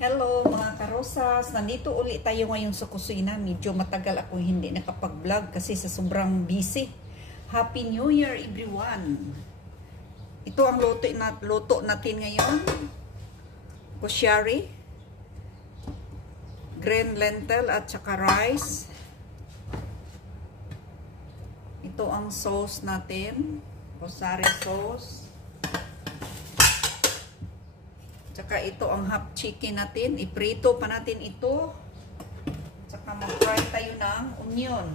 Hello mga karosas, nandito ulit tayo ngayon sa kusina. Medyo matagal ako hindi nakapag-vlog kasi sa sobrang busy. Happy New Year everyone! Ito ang luto natin ngayon. Kusyari, green lentil at saka rice. Ito ang sauce natin, kusari sauce. Tsaka ito ang half chicken natin. Iprito pa natin ito. Tsaka mag-fry tayo ng onion.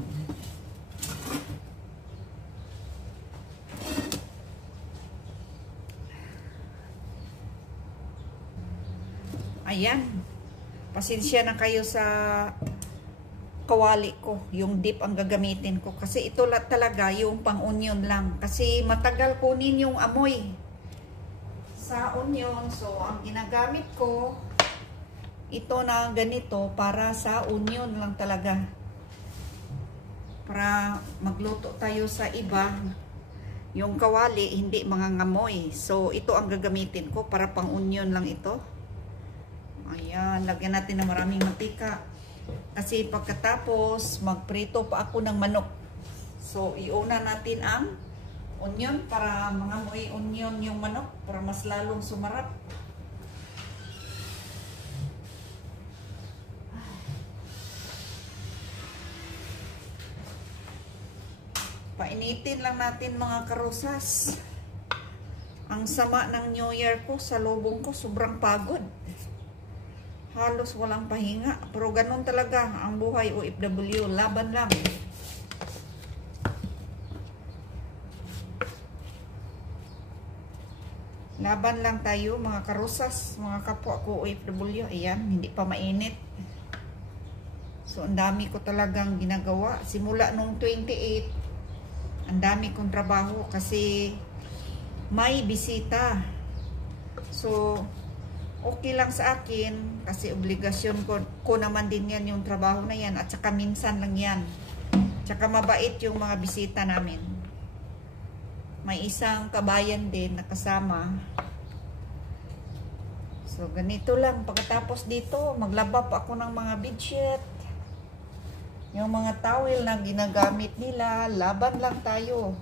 Ayan. Pasensya na kayo sa kawali ko. Yung dip ang gagamitin ko. Kasi ito talaga yung pang-onion lang. Kasi matagal kunin yung amoy sa onion. So, ang ginagamit ko, ito na ganito para sa onion lang talaga. Para magluto tayo sa iba, yung kawali, hindi mangangamoy. So, ito ang gagamitin ko para pang onion lang ito. Ayan, lagyan natin ng maraming mantika. Kasi pagkatapos, magprito pa ako ng manok. So, iuna natin ang onion para mangamoy onion yung manok para mas lalong sumarap. Painitin lang natin mga karosas. Ang sama ng New Year ko sa lubong ko, sobrang pagod. Halos walang pahinga. Pero ganun talaga ang buhay OFW, laban lang. Laban lang tayo mga karosas, mga kapwa ko OFW. Ayan, hindi pa mainit. So, ang dami ko talagang ginagawa. Simula nung 28, ang dami kong trabaho kasi may bisita. So, okay lang sa akin kasi obligasyon ko naman din yan yung trabaho na yan. At saka minsan lang yan. Tsaka mabait yung mga bisita namin. May isang kabayan din nakasama. So, ganito lang. Pagkatapos dito, maglaba pa ako ng mga bedsheet. Yung mga towel na ginagamit nila, laban lang tayo.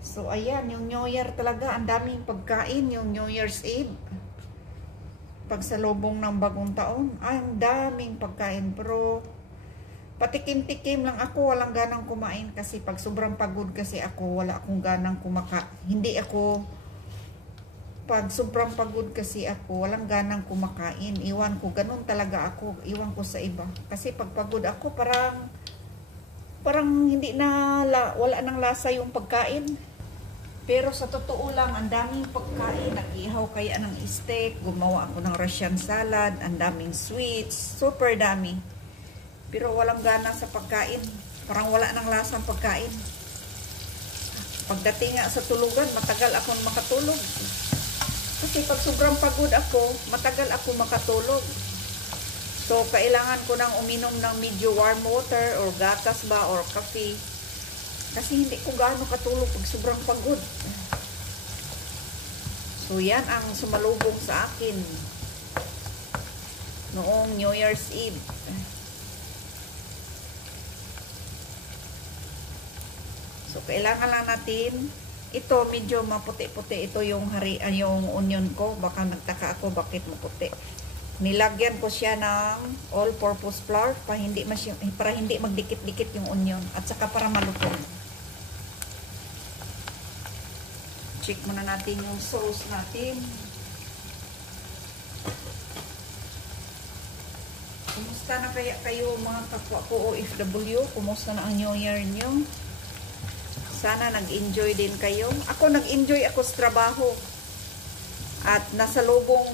So, ayan, yung New Year talaga, ang daming pagkain, yung New Year's Eve. Pagsalubong ng bagong taon, ang daming pagkain. Pero, patikim-tikim lang ako, walang ganang kumain kasi pag sobrang pagod kasi ako, wala akong ganang hindi ako, pag sobrang pagod kasi ako, walang ganang kumakain. Iwan ko, ganun talaga ako, iwan ko sa iba. Kasi pag pagod ako, parang hindi na, wala nang lasa yung pagkain. Pero sa totoo lang, ang daming pagkain, nag-ihaw kaya ng steak, gumawa ako ng Russian salad, ang daming sweets, super dami. Pero walang gana sa pagkain. Parang wala nang lasang pagkain. Pagdating nga sa tulugan, matagal akong makatulog. Kasi pag sobrang pagod ako, matagal ako makatulog. So, kailangan ko nang uminom ng medyo warm water or gatas ba or coffee. Kasi hindi ko gaano katulog pag sobrang pagod. So, yan ang sumalubong sa akin noong New Year's Eve. So, kailangan lang natin, ito medyo maputi-puti. Ito yung yung onion ko. Baka nagtaka ako bakit maputi. Nilagyan ko siya ng all-purpose flour para hindi magdikit-dikit yung onion. At saka para malutong. Check muna natin yung sauce natin. Kumusta na kaya kayo mga kapwa ko OFW? Kumusta na ang New Year nyo? Sana nag-enjoy din kayo. Ako nag-enjoy ako sa trabaho. At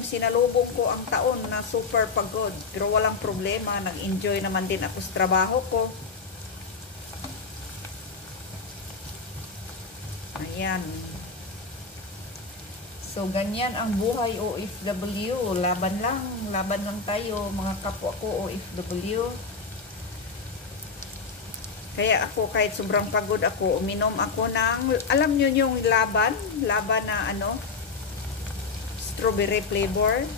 sinalubong ko ang taon na super pagod. Pero walang problema. Nag-enjoy naman din ako sa trabaho ko. Ayan. So, ganyan ang buhay OFW. Laban lang tayo mga kapwa ko OFW. Kaya ako, kahit sobrang pagod ako, uminom ako ng, alam nyo yung laban na strawberry flavor.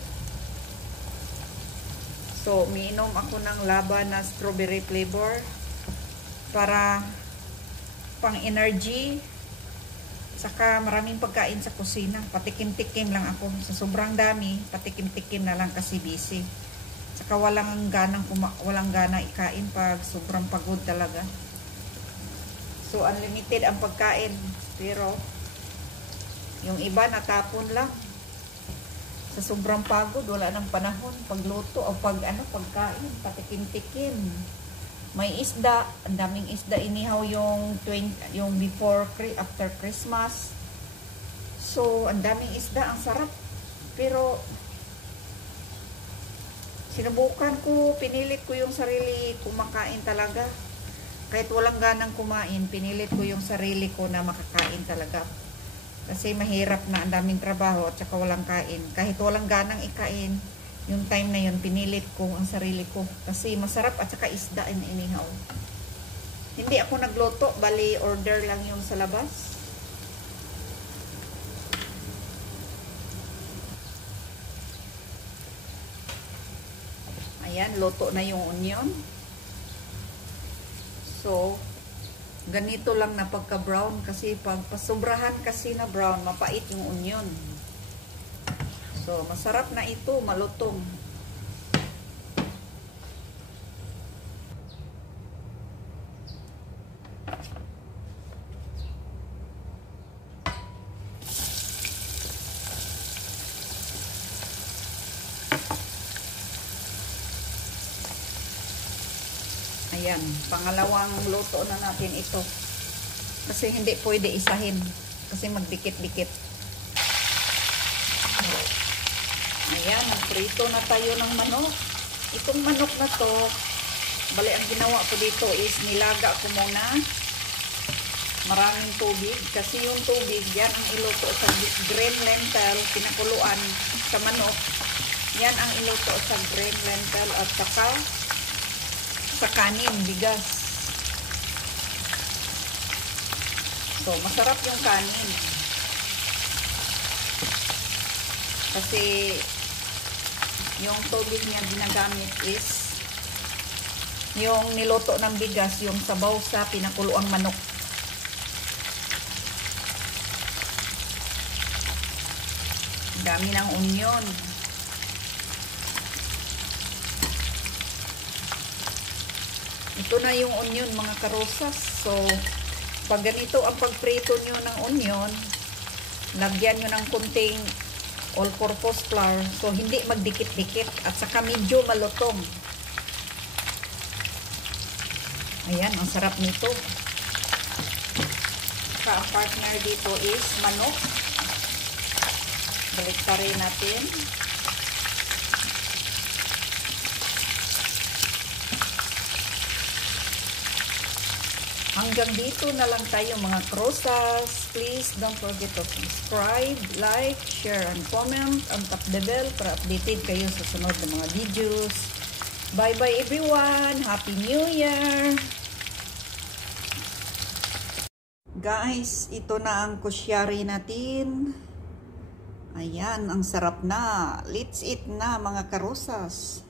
So, umiinom ako ng laba na strawberry flavor para pang energy. Saka maraming pagkain sa kusina. Patikim-tikim lang ako. Sa sobrang dami, patikim-tikim na lang kasi busy. Saka walang gana ikain pag sobrang pagod talaga. So, unlimited ang pagkain. Pero, yung iba natapon lang. Sa sobrang pagod, wala nang panahon. Pagluto o pagkain, patikim-tikim. May isda, ang daming isda. Inihaw yung after Christmas. So, ang daming isda, ang sarap. Pero, sinubukan ko, pinilit ko yung sarili kumakain talaga. Kahit walang ganang kumain, pinilit ko yung sarili ko na makakain talaga. Kasi mahirap na, ang daming trabaho at saka walang kain. Kahit walang ganang ikain, yung time na yun, pinilit ko ang sarili ko. Kasi masarap at saka isda inihaw. Hindi ako nagluto, bali order lang yung sa labas. Ayan, luto na yung onion. So, ganito lang na pagka-brown kasi pag pasobrahan kasi na brown, mapait yung onion. So, masarap na ito, malutong. Ayan, pangalawang luto na natin ito. Kasi hindi pwede isahin. Kasi magdikit-dikit. Ayan, nagprito na tayo ng manok. Itong manok na to, bali ang ginawa ko dito is nilaga ko muna. Maraming tubig. Kasi yung tubig, yan ang iluto sa green lentil, pinakuluan sa manok. Yan ang iluto sa green lentil at saka sa kanin, bigas. So, masarap yung kanin. Kasi, yung tubig niya ginagamit is yung niluto ng bigas, yung sabaw sa pinakuluang manok. Dami ng onion. Ito na yung onion, mga karosas. So, pag ganito ang pagprito nyo ng onion, lagyan nyo ng kunting all-purpose flour. So, hindi magdikit-dikit at saka medyo malutong. Ayan, ang sarap nito. Saka ang partner dito is manok. Baliktarin natin. Hanggang dito na lang tayo mga krosas. Please don't forget to subscribe, like, share, and comment. And tap the bell para updated kayo sa sunod na mga videos. Bye-bye everyone! Happy New Year! Guys, ito na ang kusyari natin. Ayan, ang sarap na. Let's eat na mga karosas.